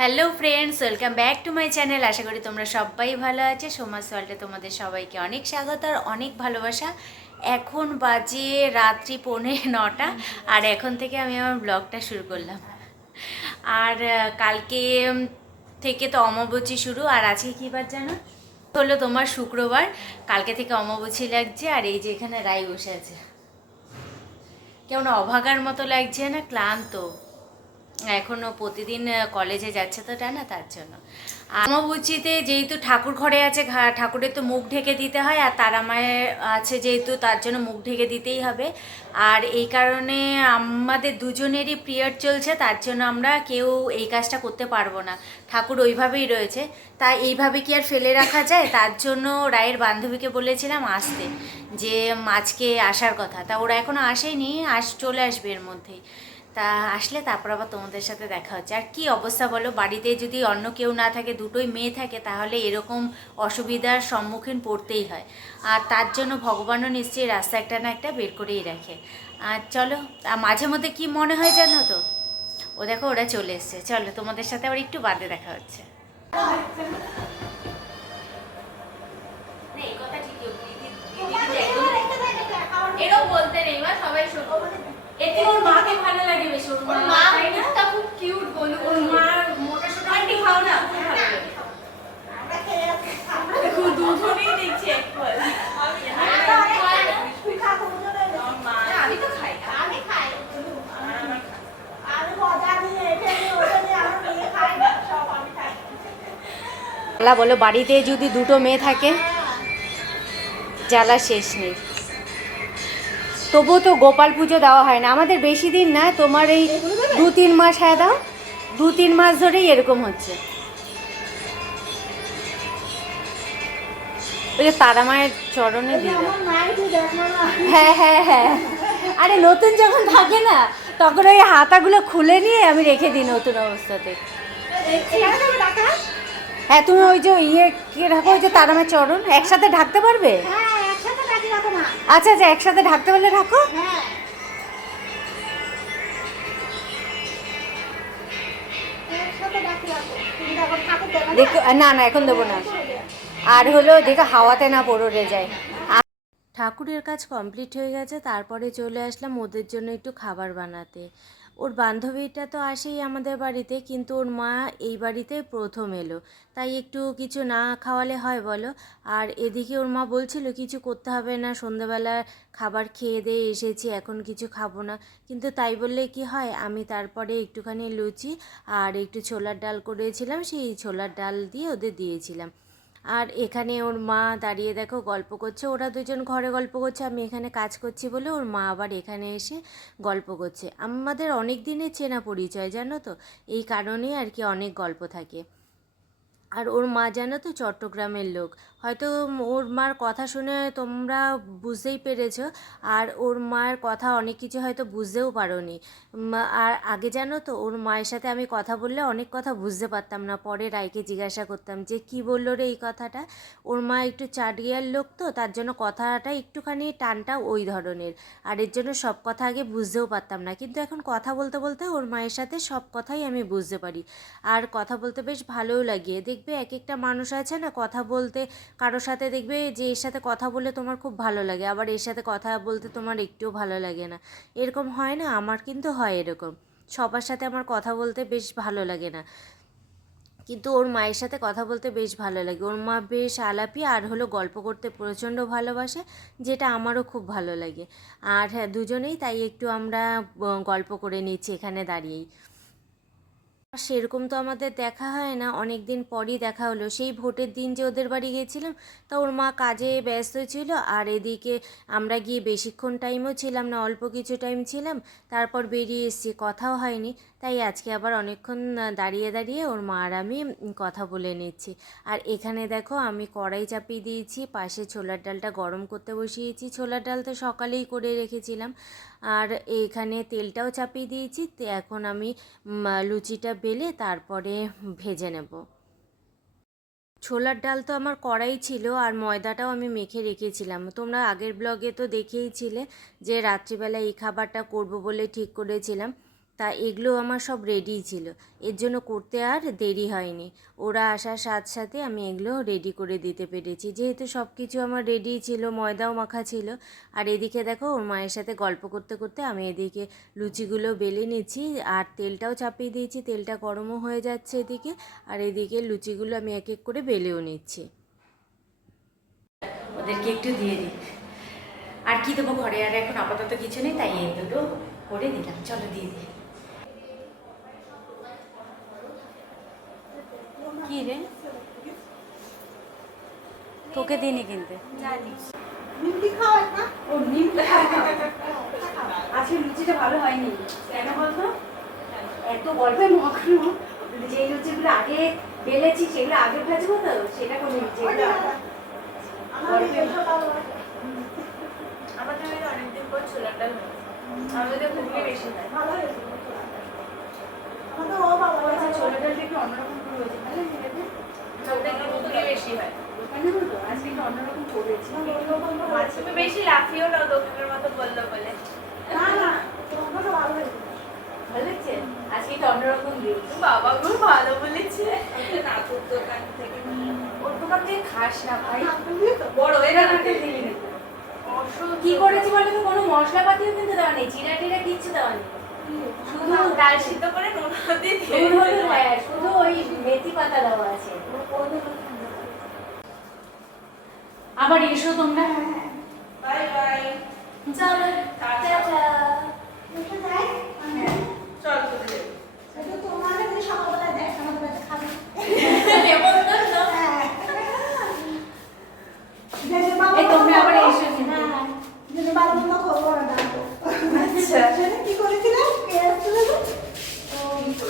Hello friends welcome back to my channel আশা করি তোমরা সবাই ভালো আছে। সমাজ ওয়ার্ল্ডে তোমাদের সবাইকে অনেক স্বাগত আর অনেক ভালোবাসা। এখন বাজে রাত্রি পৌনে নটা আর এখন থেকে আমি আমার ব্লগটা শুরু করলাম। আর কালকে থেকে তো অমাবচী শুরু আর আজকে কী বার জানো? হলো তোমার শুক্রবার। কালকে থেকে অমাবচী লাগছে আর এই যে এখানে রাই বসে আছে। কেমন অভাগার মতো লাগছে না? ক্লান্ত। এখনও প্রতিদিন কলেজে যাচ্ছে তো টানা তার জন্য। আমাবুচিতে যেহেতু ঠাকুর ঘরে আছে ঠাকুরের তো মুখ ঢেকে দিতে হয়, আর তারা মায়ের আছে যেহেতু, তার জন্য মুখ ঢেকে দিতেই হবে। আর এই কারণে আমাদের দুজনেরই পিরিয়ড চলছে, তার জন্য আমরা কেউ এই কাজটা করতে পারব না। ঠাকুর ওইভাবেই রয়েছে। তা এইভাবে কি আর ফেলে রাখা যায়? তার জন্য রায়ের বান্ধবীকে বলেছিলাম আসতে, যে আজকে আসার কথা। তা ওরা এখনও আসেনি, আস, চলে আসবে এর মধ্যেই। তা আসলে তারপর আবার তোমাদের সাথে দেখা হচ্ছে। আর কি অবস্থা বলো? বাড়িতে যদি অন্য কেউ না থাকে, দুটোই মেয়ে থাকে, তাহলে এরকম অসুবিধার সম্মুখীন পড়তেই হয়। আর তার জন্য ভগবানও নিশ্চয়ই রাস্তা একটা না একটা বের করেই রাখে। আর চলো মাঝে মধ্যে কি মনে হয় জানো তো? ও দেখো, ওরা চলে এসছে। চলো, তোমাদের সাথে আবার একটু বাদে দেখা হচ্ছে। এরও বলতে নেই মা, সবাই এতে ওর মাকে ভালো লাগে বেশি ওর মা মুখটা খুব কিউট বলুন ওর মা মোটা সোটা আন্টি খাও না খুব। ভালো লাগে দেখো দুজনেই দেখছি এক ফল। আমি তো খাই আমি খাই। বলো বাড়িতে যদি দুটো মেয়ে থাকে জ্বালা শেষ নেই। তবুও তো গোপাল পুজো দেওয়া হয় না। আমাদের বেশি দিন না, তোমার এই দু তিন মাস হ্যাঁ দাও, দু তিন মাস ধরেই এরকম হচ্ছে। ওই যে তারা মায়ের চরণে দিয়ে হ্যাঁ হ্যাঁ হ্যাঁ। আরে নতুন যখন থাকে না, তখন ওই হাতাগুলো খুলে নিয়ে আমি রেখে দিই নতুন অবস্থাতে। হ্যাঁ তুমি ওই যে ইয়ে কি রাখো ওই যে তারামের চরণ একসাথে ঢাকতে পারবে? হ্যাঁ একসাথে রাখি রাখো না। আচ্ছা আচ্ছা একসাথে ঢাকতে পারলে ঢাকো। হ্যাঁ। একসাথে রাখি। রাখো দেখো না? না না এখন দেবো না। আর হলো দেখো হাওয়াতে না পড়ে যায়। ঠাকুরের কাজ কমপ্লিট হয়ে গেছে তারপরে চলে আসলাম ওদের জন্য একটু খাবার বানাতে। ওর বান্ধবীটা তো আসেই আমাদের বাড়িতে, কিন্তু ওর মা এই বাড়িতে প্রথম এলো। তাই একটু কিছু না খাওয়ালে হয় বলো। আর এদিকে ওর মা বলছিল, কিছু করতে হবে না সন্ধ্যাবেলা খাবার খেয়ে দিয়ে এসেছি, এখন কিছু খাব না। কিন্তু তাই বললে কি হয়, আমি তারপরে একটুখানি লুচি আর একটু ছোলার ডাল করেছিলাম, সেই ছোলার ডাল দিয়ে ওদের দিয়েছিলাম। আর এখানে ওর মা দাঁড়িয়ে দেখো গল্প করছে। ওরা দুজন ঘরে গল্প করছে, আমি এখানে কাজ করছি বলে ওর মা আবার এখানে এসে গল্প করছে। আমাদের অনেক দিনের চেনা পরিচয়, জানো তো? এই কারণেই আর কি অনেক গল্প থাকে। আর ওর মা জানো তো চট্টগ্রামের লোক। হয়তো ওর মার কথা শুনে তোমরা বুঝতেই পেরেছ, আর ওর মায়ের কথা অনেক কিছু হয়তো বুঝতেও পারোনি। আর আগে জানো তো, ওর মায়ের সাথে আমি কথা বললে অনেক কথা বুঝতে পারতাম না। পরে রায়কে জিজ্ঞাসা করতাম যে, কি বলল রে এই কথাটা? ওর মা একটু চাটিয়ার লোক তো, তার জন্য কথাটা একটুখানি টানটা ওই ধরনের। আর এর জন্য সব কথা আগে বুঝতেও পারতাম না। কিন্তু এখন কথা বলতে বলতে ওর মায়ের সাথে সব কথাই আমি বুঝতে পারি। আর কথা বলতে বেশ ভালোও লাগে। দেখবে এক একটা মানুষ আছে না, কথা বলতে কারোর সাথে দেখবে যে এর সাথে কথা বললে তোমার খুব ভালো লাগে, আবার এর সাথে কথা বলতে তোমার একটুও ভালো লাগে না। এরকম হয় না? আমার কিন্তু হয় এরকম। সবার সাথে আমার কথা বলতে বেশ ভালো লাগে না। কিন্তু ওর মায়ের সাথে কথা বলতে বেশ ভালো লাগে। ওর মা বেশ আলাপি আর হলো গল্প করতে প্রচণ্ড ভালোবাসে, যেটা আমারও খুব ভালো লাগে। আর হ্যাঁ দুজনেই তাই একটু আমরা গল্প করে নিচ্ছি এখানে দাঁড়িয়েই। সেরকম তো আমাদের দেখা হয় না। অনেক দিন পরই দেখা হলো। সেই ভোটের দিন যে ওদের বাড়ি গিয়েছিলাম, তা ওর মা কাজে ব্যস্ত ছিল আর এদিকে আমরা গিয়ে বেশিক্ষণ টাইমও ছিলাম না, অল্প কিছু টাইম ছিলাম। তারপর বেরিয়ে এসেছি, কথাও হয়নি। তাই আজকে আবার অনেকক্ষণ দাঁড়িয়ে দাঁড়িয়ে ওর মা আর আমি কথা বলে নিচ্ছি। আর এখানে দেখো আমি কড়াই চাপিয়ে দিয়েছি, পাশে ছোলার ডালটা গরম করতে বসিয়েছি। ছোলার ডাল তো সকালেই করে রেখেছিলাম। আর এখানে তেলটাও চাপিয়ে দিয়েছি। এখন আমি লুচিটা বেলে তারপরে ভেজে নেব। ছোলার ডাল তো আমার কড়াই ছিল আর ময়দাটাও আমি মেখে রেখেছিলাম। তোমরা আগের ব্লগে তো দেখেইছিলে যে রাত্রিবেলা এই খাবারটা করব বলে ঠিক করেছিলাম। তা এগুলো আমার সব রেডি ছিল। এর জন্য করতে আর দেরি হয়নি। ওরা আসার সাথে সাথে আমি এগুলো রেডি করে দিতে পেরেছি। যেহেতু সব কিছু আমার রেডি ছিল, ময়দাও মাখা ছিল। আর এদিকে দেখো, ওর মায়ের সাথে গল্প করতে করতে আমি এদিকে লুচিগুলো বেলে নিচ্ছি। আর তেলটাও চাপিয়ে দিয়েছি। তেলটা গরমও হয়ে যাচ্ছে এদিকে। আর এদিকে লুচিগুলো আমি এক এক করে বেলেও নিচ্ছি। ওদেরকে একটু দিয়ে দিই। আর কি দেবো ঘরে? আর এখন আপাতত কিছু নেই, তাই এই দুটো করে দিলাম। চলো দিয়ে দিই। কি রে তোকে দিইনি কিনতে। নিমকি খাও একটা। ও নিম আজকে লুচিটা ভালো হয়নি। কেন বলতো? এত গল্পে মাখানো যে লুচিগুলো আগে বেলেছি সেগুলো আগে ভাজবো তো? সেটা ভালো লাগে। আমাদের অনেকদিন পর হয় আমাদের ঘুগনি বেশি ভালো হয়েছে। আমাদের ও বাবা আচ্ছা একটু অন্যরকম বেশি থেকে ওর থেকে কি করেছি বলে তো? কোনো মশলাপাতিও কিন্তু দেওয়া নেই। জিরা টিরা কিচ্ছু দেওয়া নেই। ডাল সিদ্ধ করে নুন হলদি দিয়ে নুন হলুদ হ্যাঁ, শুধু ওই মেথি পাতা দেওয়া আছে। আবার এসো তোমরা। Bye bye. চলো টাটা একটু যাই আমি চল চলে যাই এটা তোমার যদি সকালবেলা দেখ আমাদের কাছে খাবে হ্যাঁ যেতে বাবা এই তোমরা আবার এসো কিন্তু। হ্যাঁ যেতে বাবা বন্ধ করব না ডাকবো আচ্ছা সেটা কি করেছিলাম পেঁয়াজ তুলে দাও।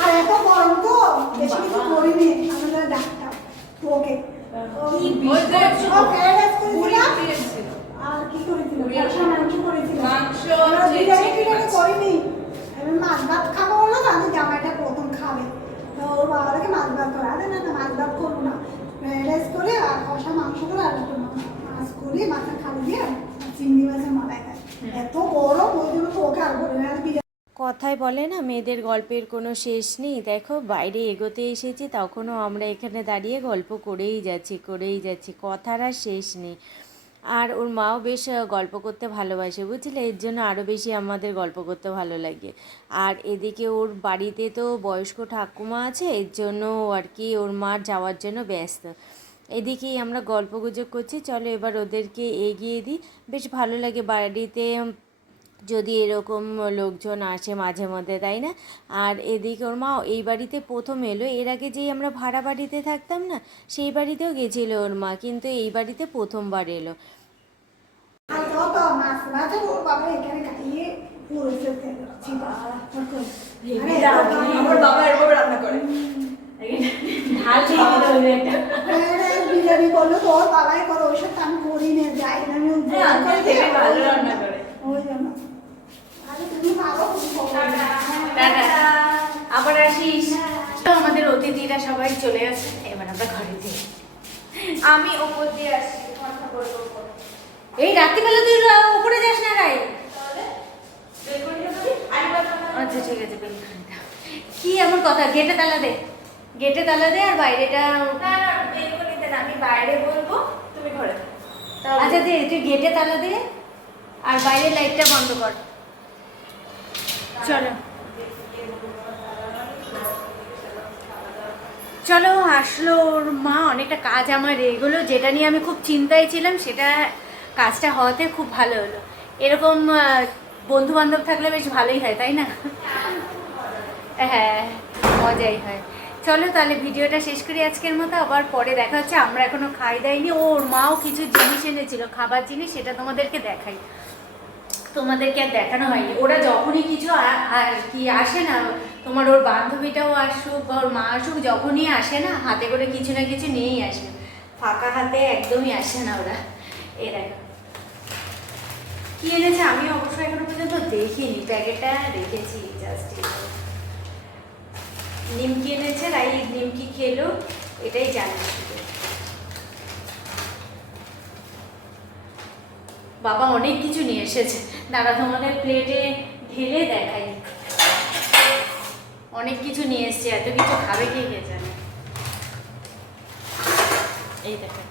আর এত গরম তো বেশি কিছু করিনি আমাদের ডাক্তার ওকে ওই যে ও পেঁয়াজ মুড়ি করেছিলাম দিয়েছিল আর কি করেছিলাম মাংস করেছিলাম মাংস, আমরা বিরিয়ানি চিংড়ি টিরিয়ানি মাছ। করিনি। মাছ ভাত খাব বলো আমি জামাইটা প্রথম খাবে। তো ওর বাবাকে মাছ ভাত করে? আরে না মাছ ভাত করব না। ফ্রাইড রাইস করে আর কষা মাংস করে আর একটু মাছ করি মাছের খালি দিয়ে চিংড়ি মাছের মালাই খায় এত গরম ওই জন্য তো ওকে আর বলি না কথায় বলে না, মেয়েদের গল্পের কোনো শেষ নেই। দেখো, বাইরে এগোতে এসেছি, তখনও আমরা এখানে দাঁড়িয়ে গল্প করেই যাচ্ছি করেই যাচ্ছি। কথার আর শেষ নেই। আর ওর মাও বেশ গল্প করতে ভালোবাসে, বুঝলে? এর জন্য আরও বেশি আমাদের গল্প করতে ভালো লাগে। আর এদিকে ওর বাড়িতে তো বয়স্ক ঠাকুমা আছে, এর জন্য আর কি ওর মার যাওয়ার জন্য ব্যস্ত। এদিকেই আমরা গল্প গুজব করছি। চলো এবার ওদেরকে এগিয়ে দিই। বেশ ভালো লাগে বাড়িতে যদি এরকম লোকজন আসে মাঝে মধ্যে তাই না? আর এদিকে ওর মা এই বাড়িতে প্রথম এলো এর আগে যেই আমরা ভাড়া বাড়িতে থাকতাম না সেই বাড়িতেও গেছিল ওর মা কিন্তু এই বাড়িতে প্রথমবার এলো। আমার বাবা এরকম রান্না করে। বিরিয়ানি করল বাবাই করে ওইসব আমি করি না যাই না আমি হ্যাঁ, ভালো রান্না করে। ওই জন্য আরে তুমি ভালো তুমি টাটা আবার আসিস। আমাদের অতিথিরা সবাই চলে আসে। এবার আমরা ঘরে যাই। আমি ওপর দিয়ে বলব এই রাত্রিবেলা তুই উপরে যাস না রাই আচ্ছা ঠিক আছে বেলকনিটা কি এমন কথা? গেটে তালা দে। গেটে তালা দে আর বাইরেটা বেলকনিতে না আমি বাইরে বলব তুমি ঘরে আচ্ছা দে তুই গেটে তালা দে আর বাইরের লাইটটা বন্ধ কর। চলো। চলো, আসলো ওর মা। অনেকটা কাজ আমার এগুলো যেটা নিয়ে আমি খুব চিন্তায় ছিলাম, সেটা কাজটা হওয়াতে খুব ভালো হলো। এরকম বন্ধু বান্ধব থাকলে বেশ ভালোই হয়, তাই না? হ্যাঁ মজাই হয়। চলো তাহলে ভিডিওটা শেষ করি আজকের মতো। আবার পরে দেখা হচ্ছে। আমরা এখনও খাই দাইনি। ও, ওর মাও কিছু জিনিস এনেছিল, খাবার জিনিস, সেটা তোমাদেরকে দেখাই। তোমাদেরকে আর দেখানো হয়নি। ওরা যখনই কিছু আর কি আসে না, তোমার ওর বান্ধবীটাও আসুক বা ওর মা আসুক, যখনই আসে না, হাতে করে কিছু না কিছু নিয়েই আসে। ফাঁকা হাতে একদমই আসে না ওরা। এ কি এনেছে? আমি অবশ্য এখনও পর্যন্ত দেখিনি। প্যাকেটটা রেখেছি জাস্ট নিমকি এনেছে রাই নিমকি খেলো, এটাই জানি বাবা অনেক কিছু নিয়ে এসেছে। দাদা তোমাদের প্লেটে ঢেলে দেখাই। অনেক কিছু নিয়ে এসছে এত কিছু খাবে কে কে জানে। এই দেখেন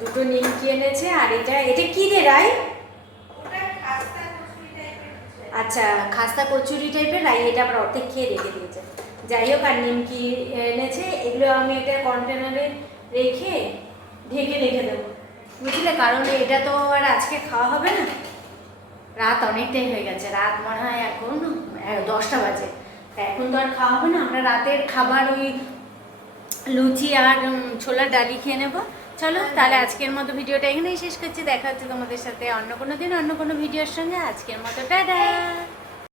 দুটো নিমকি এনেছে আর এটা এটা কি রে রাই। আচ্ছা খাস্তা কচুরি টাইপের রাই এটা আবার অর্ধেক খেয়ে রেখে দিয়েছে। যাই হোক আর নিমকি এনেছে এগুলো আমি এটা কন্টেনারে রেখে ঢেকে রেখে দেবো। বুঝলে? কারণ এটা তো আর আজকে খাওয়া হবে না। রাত অনেকটাই হয়ে গেছে। রাত মনে হয় এখন দশটা বাজে। তা এখন তো আর খাওয়া হবে না। আমরা রাতের খাবার ওই লুচি আর ছোলার ডালি খেয়ে নেব। চলো, তাহলে আজকের মতো ভিডিওটা এখানেই শেষ করছি। দেখা হচ্ছে তোমাদের সাথে অন্য কোনো দিন, অন্য কোনো ভিডিওর সঙ্গে। আজকের মতো, টাটা!